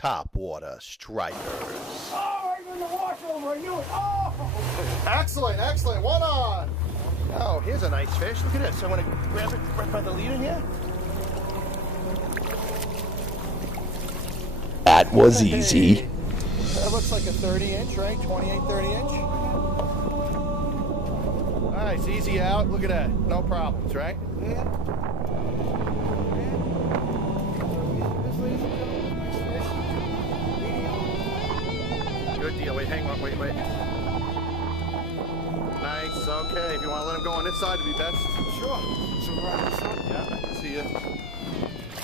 top water strikers. Oh, right in the washover, I knew it. Oh! Excellent, excellent. One on. Oh, here's a nice fish. Look at this. I want to grab it right by the leader here. That was easy. That looks like a 30-inch, right? 28, 30-inch. All right, it's easy out. Look at that. No problems, right? Yeah. Good deal. Wait, hang on. Wait. Nice. Okay. If you want to let him go on this side, it'd be best. Sure. So right on the side. Yeah, I can see you.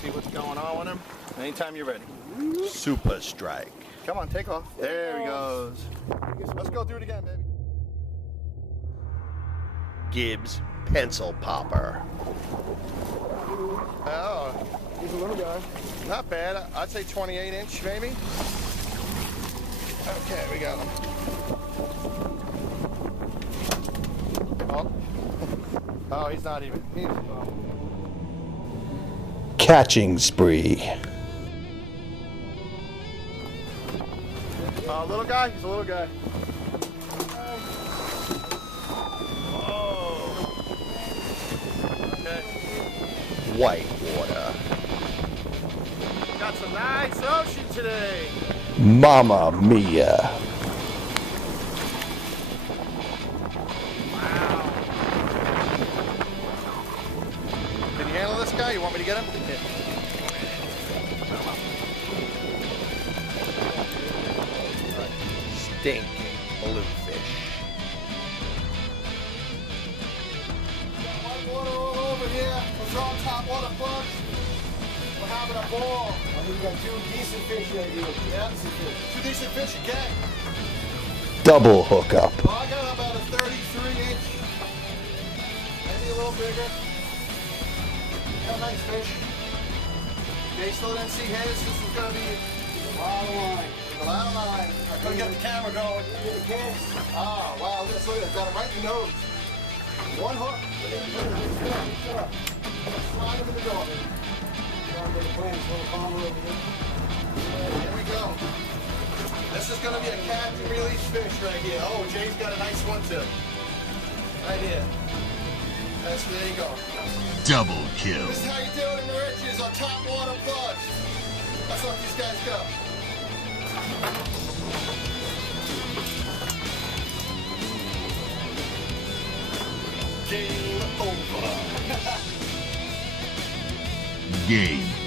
See what's going on with him. Anytime you're ready. Super strike. Come on, take off. There he goes. Let's go do it again, baby. Gibbs pencil popper. Oh, He's a little guy. not bad. I'd say 28-inch, maybe. Okay, we got him. Oh, he's not even. Catching spree. Little guy? He's a little guy. Oh. Okay. White water. Got some nice ocean today. Mamma mia. Wow. Can you handle this guy? You want me to get him? Yeah. Stinking bluefish. White water all over here. We're throwing top water plugs. We're having a ball. I think we got two decent fish right here. Yeah, two decent fish again. Double hookup. Well, I got about a 33-inch, maybe a little bigger. Got a nice fish. They still didn't see his. This is going to be A lot of line. a lot of line. I couldn't get the camera going. Get a kiss. Oh, wow, look at this. Got him right in the nose. One hook. Slide him in the door. Trying to get a plant, little palmer over here. Here we go. This is going to be a catch and release fish right here. Oh, Jay's got a nice one too. Right here. There you go. Double kill. This is how you do it in Moriches on top water plugs. Let's let these guys go. Game over. Game